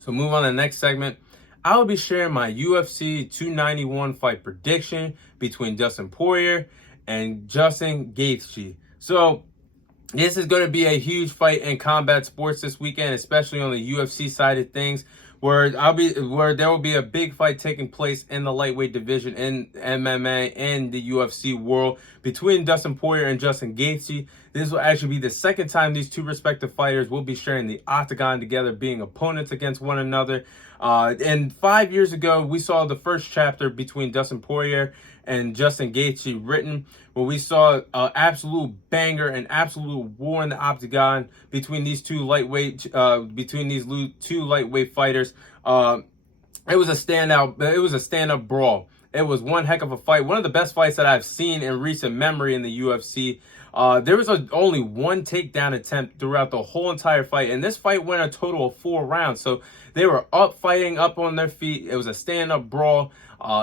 So move on to the next segment. I will be sharing my UFC 291 fight prediction between Dustin Porier and Justin Gaethje. So this is going to be a huge fight in combat sports this weekend, especially on the UFC side of things, where there will be a big fight taking place in the lightweight division in MMA and the UFC world between Dustin Poirier and Justin Gaethje. This will actually be the second time these two respective fighters will be sharing the octagon together, being opponents against one another. And 5 years ago, we saw the first chapter between Dustin Poirier and Justin Gaethje written, where we saw an absolute banger and absolute war in the octagon between these two lightweight fighters. It was a standout brawl. It was one heck of a fight. One of the best fights that I've seen in recent memory in the UFC. There was only one takedown attempt throughout the whole entire fight, and this fight went a total of 4 rounds. So they were fighting up on their feet. It was a stand-up brawl.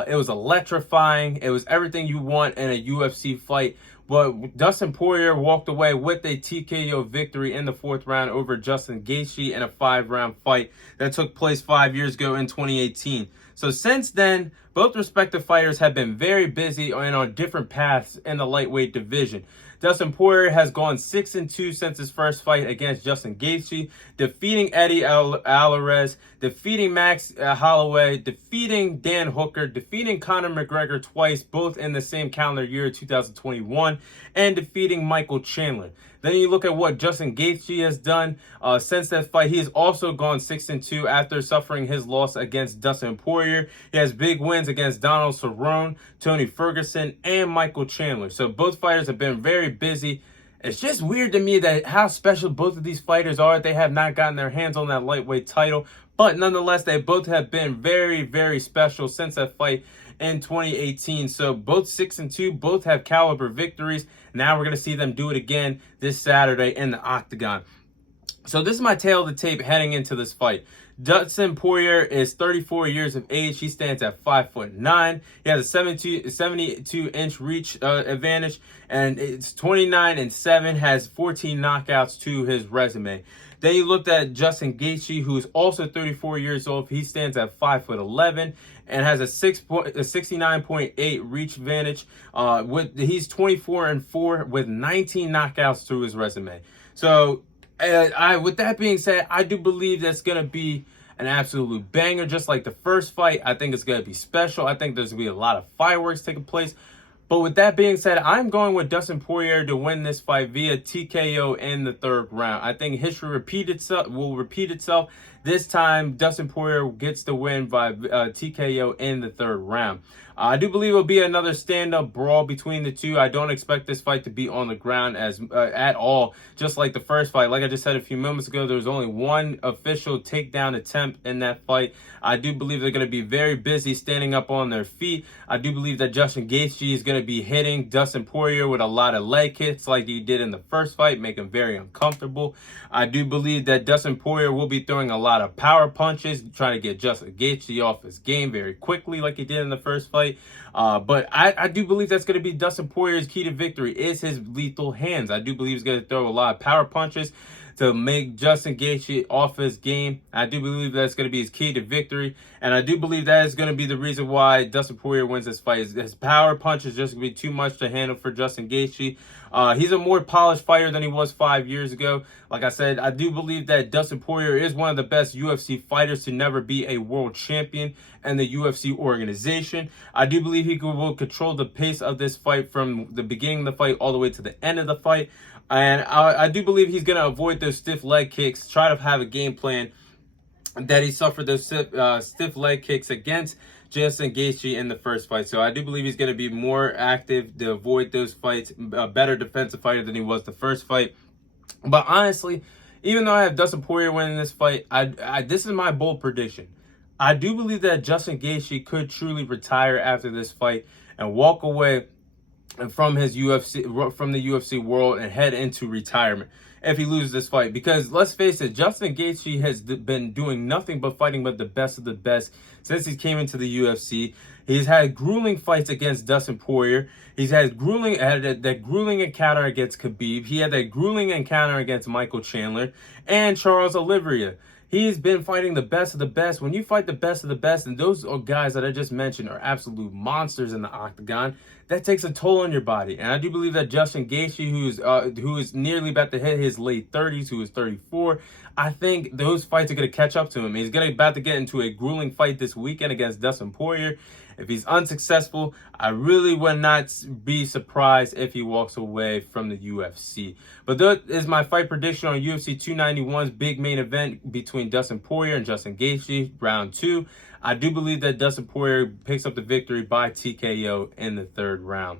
It was electrifying. It was everything you want in a UFC fight. But Dustin Poirier walked away with a TKO victory in the 4th round over Justin Gaethje in a 5-round fight that took place 5 years ago in 2018. So since then, both respective fighters have been very busy and on different paths in the lightweight division. Dustin Poirier has gone 6-2 since his first fight against Justin Gaethje, defeating Eddie Alvarez, defeating Max Holloway, defeating Dan Hooker, defeating Conor McGregor twice, both in the same calendar year, 2021, and defeating Michael Chandler. Then you look at what Justin Gaethje has done since that fight. He has also gone 6-2 after suffering his loss against Dustin Poirier. He has big wins against Donald Cerrone, Tony Ferguson, and Michael Chandler. So both fighters have been very busy. It's just weird to me that how special both of these fighters are. They have not gotten their hands on that lightweight title, but nonetheless, they both have been very, very special since that fight in 2018. So both 6-2, both have caliber victories. Now we're going to see them do it again this Saturday in the octagon. So this is my tail of the tape heading into this fight. Dustin Poirier is 34 years of age. He stands at 5'9". He has a 72-inch reach advantage, and it's 29-7, has 14 knockouts to his resume. Then you looked at Justin Gaethje, who's also 34 years old. He stands at 5'11" and has a 69.8 reach advantage. He's 24-4 with 19 knockouts to his resume. So with that being said, I do believe that's going to be an absolute banger, just like the first fight. I think it's going to be special. I think there's going to be a lot of fireworks taking place. But with that being said, I'm going with Dustin Poirier to win this fight via TKO in the 3rd round. I think history will repeat itself. This time, Dustin Poirier gets the win by TKO in the 3rd round. I do believe it will be another stand-up brawl between the two. I don't expect this fight to be on the ground at all, just like the first fight. Like I just said a few moments ago, there was only one official takedown attempt in that fight. I do believe they're going to be very busy standing up on their feet. I do believe that Justin Gaethje is going to be hitting Dustin Poirier with a lot of leg kicks like he did in the first fight, make him very uncomfortable. I do believe that Dustin Poirier will be throwing a lot of power punches, trying to get Justin Gaethje off his game very quickly like he did in the first fight. But I do believe that's going to be Dustin Poirier's key to victory is his lethal hands. I do believe he's going to throw a lot of power punches to make Justin Gaethje off his game. I do believe that's going to be his key to victory. And I do believe that is going to be the reason why Dustin Poirier wins this fight. His power punch is just going to be too much to handle for Justin Gaethje. He's a more polished fighter than he was 5 years ago. Like I said, I do believe that Dustin Poirier is one of the best UFC fighters to never be a world champion in the UFC organization. I do believe he will control the pace of this fight from the beginning of the fight all the way to the end of the fight. And I do believe he's going to avoid those stiff leg kicks, try to have a game plan that he suffered those stiff leg kicks against Justin Gaethje in the first fight. So I do believe he's going to be more active to avoid those fights, a better defensive fighter than he was the first fight. But honestly, even though I have Dustin Poirier winning this fight, this is my bold prediction. I do believe that Justin Gaethje could truly retire after this fight and walk away from the UFC world and head into retirement if he loses this fight. Because let's face it, Justin Gaethje has been doing nothing but fighting with the best of the best since he came into the UFC. He's had grueling fights against Dustin Poirier. He's had that grueling encounter against Khabib. He had that grueling encounter against Michael Chandler and Charles Oliveira. He's been fighting the best of the best. When you fight the best of the best, and those are guys that I just mentioned are absolute monsters in the octagon, that takes a toll on your body. And I do believe that Justin Gaethje, who is nearly about to hit his late 30s, who is 34, I think those fights are going to catch up to him. He's about to get into a grueling fight this weekend against Dustin Porier. If he's unsuccessful, I really would not be surprised if he walks away from the UFC. But that is my fight prediction on UFC 291's big main event between Dustin Porier and Justin Gaethje, round 2. I do believe that Dustin Porier picks up the victory by TKO in the 3rd round.